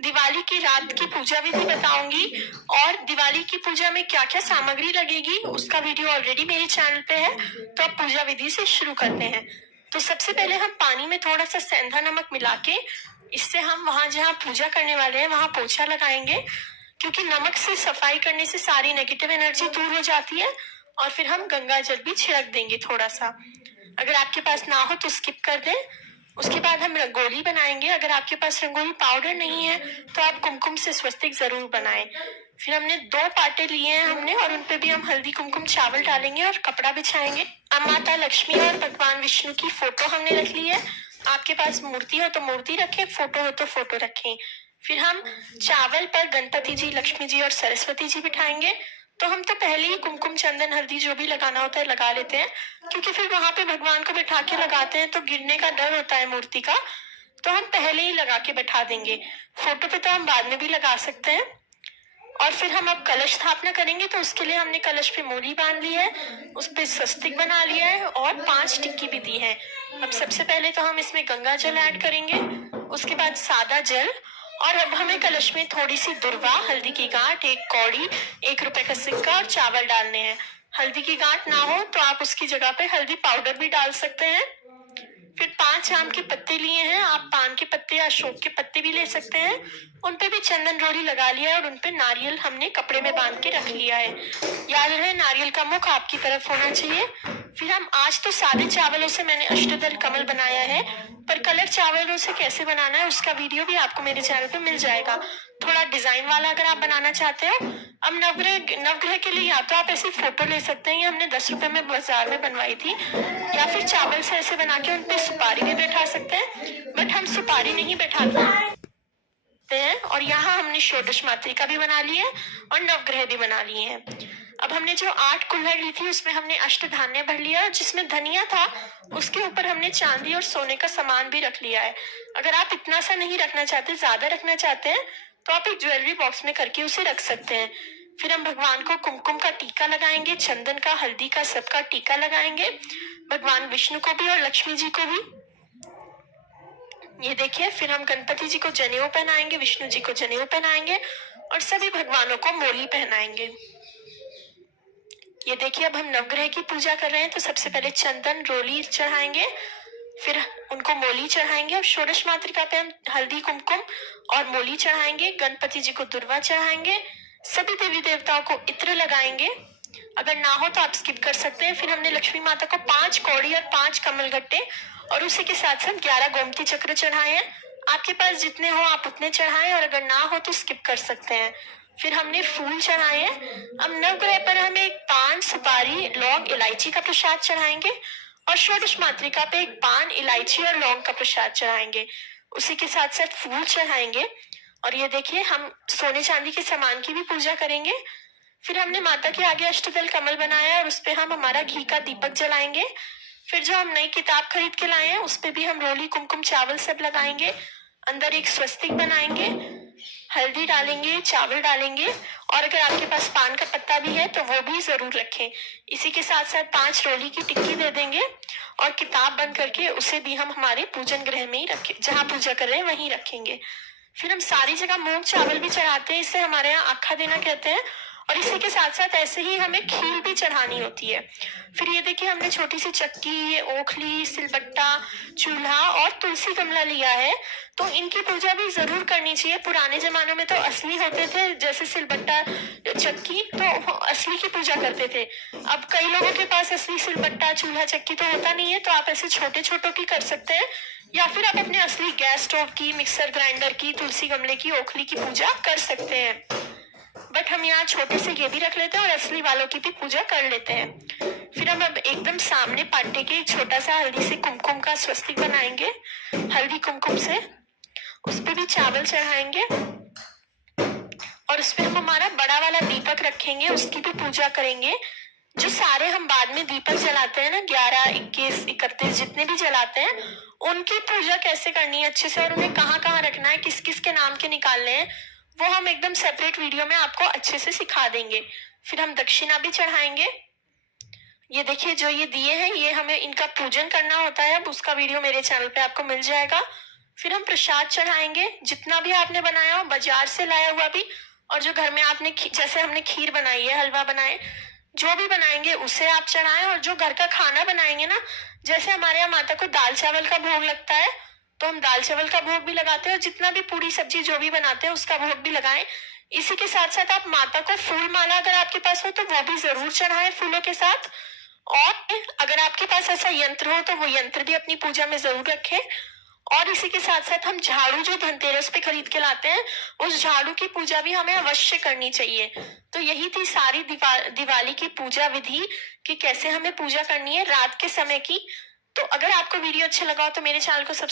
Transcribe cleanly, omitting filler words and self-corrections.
दिवाली की रात की पूजा विधि बताऊंगी और दिवाली की पूजा में क्या क्या सामग्री लगेगी उसका वीडियो ऑलरेडी मेरे चैनल पे है। तो अब पूजा विधि से शुरू करते हैं। तो सबसे पहले हम पानी में थोड़ा सा सेंधा नमक मिला के इससे हम वहां जहाँ पूजा करने वाले हैं वहां पोछा लगाएंगे, क्योंकि नमक से सफाई करने से सारी नेगेटिव एनर्जी दूर हो जाती है। और फिर हम गंगा जल भी छिड़क देंगे थोड़ा सा। अगर आपके पास ना हो तो स्किप कर दें। उसके बाद हम रंगोली बनाएंगे। अगर आपके पास रंगोली पाउडर नहीं है तो आप कुमकुम से स्वस्तिक जरूर बनाएं। फिर हमने 2 पाटे लिए हैं हमने, और उनपे भी हम हल्दी कुमकुम चावल डालेंगे और कपड़ा बिछाएंगे। अब माता लक्ष्मी और भगवान विष्णु की फोटो हमने रख ली है। आपके पास मूर्ति हो तो मूर्ति रखें, फोटो हो तो फोटो रखें। फिर हम चावल पर गणपति जी, लक्ष्मी जी और सरस्वती जी बिठाएंगे। तो हम तो पहले ही कुमकुम चंदन हल्दी जो भी लगाना होता है लगा लेते हैं, क्योंकि फिर वहां पे भगवान को बिठा के लगाते हैं तो गिरने का डर होता है मूर्ति का। तो हम पहले ही लगा के बैठा देंगे। फोटो पे तो हम बाद में भी लगा सकते हैं। और फिर हम अब कलश स्थापना करेंगे। तो उसके लिए हमने कलश पे मोली बांध ली है, उस पे स्वस्तिक बना लिया है और 5 टिक्की भी दी है। अब सबसे पहले तो हम इसमें गंगा जल ऐड करेंगे, उसके बाद सादा जल, और अब हमें कलश में थोड़ी सी दुर्वा, हल्दी की गांठ, 1 कौड़ी, 1 रुपए का सिक्का और चावल डालने हैं। हल्दी की गांठ ना हो तो आप उसकी जगह पे हल्दी पाउडर भी डाल सकते हैं। फिर 5 आम के पत्ते लिए हैं, आप पान के पत्ते या अशोक के पत्ते भी ले सकते हैं। उन पे भी चंदन रोली लगा लिया है और उन पे नारियल हमने कपड़े में बांध के रख लिया है। याद रहे नारियल का मुख आपकी तरफ होना चाहिए। फिर हम आज तो सादे चावलों से मैंने अष्टदल कमल बनाया है, पर कलर चावलों से कैसे बनाना है उसका वीडियो भी आपको मेरे चैनल पे मिल जाएगा, थोड़ा डिजाइन वाला अगर आप बनाना चाहते हो। अब नवग्रह के लिए या तो आप ऐसी फोटो ले सकते हैं, ये हमने 10 रुपए में बाजार में बनवाई थी, या फिर चावल से ऐसे बना के उनपे सुपारी भी बैठा सकते हैं, बट हम सुपारी नहीं बैठाते हैं। और यहाँ हमने षोडश मातृका भी बना ली है और नवग्रह भी बना लिए हैं। अब हमने जो 8 कुल्हड़ ली थी उसमें हमने अष्टधान्य भर लिया, जिसमें धनिया था उसके ऊपर हमने चांदी और सोने का सामान भी रख लिया है। अगर आप इतना सा नहीं रखना चाहते, ज्यादा रखना चाहते हैं, तो आप एक ज्वेलरी बॉक्स में करके उसे रख सकते हैं। फिर हम भगवान को कुमकुम का टीका लगाएंगे, चंदन का, हल्दी का, सबका टीका लगाएंगे, भगवान विष्णु को भी और लक्ष्मी जी को भी। ये देखिए, फिर हम गणपति जी को जनेऊ पहनाएंगे, विष्णु जी को जनेऊ पहनाएंगे और सभी भगवानों को मोली पहनाएंगे। ये देखिए, अब हम नवग्रह की पूजा कर रहे हैं तो सबसे पहले चंदन रोली चढ़ाएंगे, फिर उनको मोली चढ़ाएंगे। अब षोडश मातृका पे हम हल्दी कुमकुम और मोली चढ़ाएंगे, गणपति जी को दुर्वा चढ़ाएंगे, सभी देवी देवताओं को इत्र लगाएंगे। अगर ना हो तो आप स्किप कर सकते हैं। फिर हमने लक्ष्मी माता को 5 कौड़ी और 5 कमल गट्टे और उसी के साथ साथ 11 गोमती चक्र चढ़ाए हैं। आपके पास जितने हो आप उतने चढ़ाएं, और अगर ना हो तो स्किप कर सकते हैं। फिर हमने फूल चढ़ाए हैं। अब नवग्रह पर हमें पान, सुपारी, लौंग, इलायची का प्रसाद चढ़ाएंगे, और षोडश मातृका पे एक पान, इलायची और लौंग का प्रसाद चढ़ाएंगे, उसी के साथ साथ फूल चढ़ाएंगे। और ये देखिए, हम सोने चांदी के सामान की भी पूजा करेंगे। फिर हमने माता के आगे अष्टदल कमल बनाया है और उस पे हम हमारा घी का दीपक जलाएंगे। फिर जो हम नई किताब खरीद के लाए हैं उस पे भी हम रोली, कुमकुम, चावल सब लगाएंगे, अंदर एक स्वस्तिक बनाएंगे, हल्दी डालेंगे, चावल डालेंगे, और अगर आपके पास पान का पत्ता भी है तो वो भी जरूर रखें। इसी के साथ साथ 5 रोली की टिक्की दे देंगे और किताब बंद करके उसे भी हम हमारे पूजन गृह में ही रखें, जहाँ पूजा कर रहे हैं वहीं रखेंगे। फिर हम सारी जगह मूंग चावल भी चढ़ाते हैं, इससे हमारे यहाँ आखा देना कहते हैं, और इसी के साथ साथ ऐसे ही हमें खीर भी चढ़ानी होती है। फिर ये देखिए, हमने छोटी सी चक्की, ये ओखली, सिलबट्टा, चूल्हा और तुलसी गमला लिया है, तो इनकी पूजा भी जरूर करनी चाहिए। पुराने जमानों में तो असली होते थे, जैसे सिलबट्टा, चक्की, तो असली की पूजा करते थे। अब कई लोगों के पास असली सिलबट्टा, चूल्हा, चक्की तो होता नहीं है, तो आप ऐसे छोटे छोटों की कर सकते हैं, या फिर आप अपने असली गैस स्टोव की, मिक्सर ग्राइंडर की, तुलसी गमले की, ओखली की पूजा कर सकते हैं। बट हम यहाँ छोटे से ये भी रख लेते हैं और असली वालों की भी पूजा कर लेते हैं। फिर हम अब एकदम सामने पाटे के एक छोटा सा हल्दी से कुमकुम का स्वस्तिक बनाएंगे, हल्दी कुमकुम से, उस पे भी चावल चढ़ाएंगे, और उस पे हम हमारा बड़ा वाला दीपक रखेंगे, उसकी भी पूजा करेंगे। जो सारे हम बाद में दीपक जलाते हैं ना, 11, 21, 31 जितने भी जलाते हैं, उनकी पूजा कैसे करनी है अच्छे से, और उन्हें कहाँ कहाँ रखना है, किस किस के नाम के निकालने हैं, वो हम एकदम सेपरेट वीडियो में आपको अच्छे से सिखा देंगे। फिर हम दक्षिणा भी चढ़ाएंगे। ये देखिए, जो ये दिए हैं, ये हमें इनका पूजन करना होता है, अब उसका वीडियो मेरे चैनल पे आपको मिल जाएगा। फिर हम प्रसाद चढ़ाएंगे, जितना भी आपने बनाया हो, बाजार से लाया हुआ भी और जो घर में आपने जैसे हमने खीर बनाई है, हलवा बनाए, जो भी बनाएंगे उसे आप चढ़ाएं। और जो घर का खाना बनाएंगे ना, जैसे हमारे यहाँ माता को दाल चावल का भोग लगता है, तो हम दाल चावल का भोग भी लगाते हैं और जितना भी पूरी सब्जी जो भी बनाते हैं उसका भोग भी लगाएं। इसी के साथ साथ आप माता को फूल माला अगर आपके पास हो तो वो भी जरूर चढ़ाएं फूलों के साथ। और अगर आपके पास ऐसा यंत्र हो तो वो यंत्र भी अपनी पूजा में जरूर रखें। और इसी के साथ साथ हम झाड़ू जो धनतेरस पे खरीद के लाते हैं, उस झाड़ू की पूजा भी हमें अवश्य करनी चाहिए। तो यही थी सारी दिवाली की पूजा विधि कि कैसे हमें पूजा करनी है रात के समय की। तो अगर आपको वीडियो अच्छा लगा हो तो मेरे चैनल को सब्सक्राइब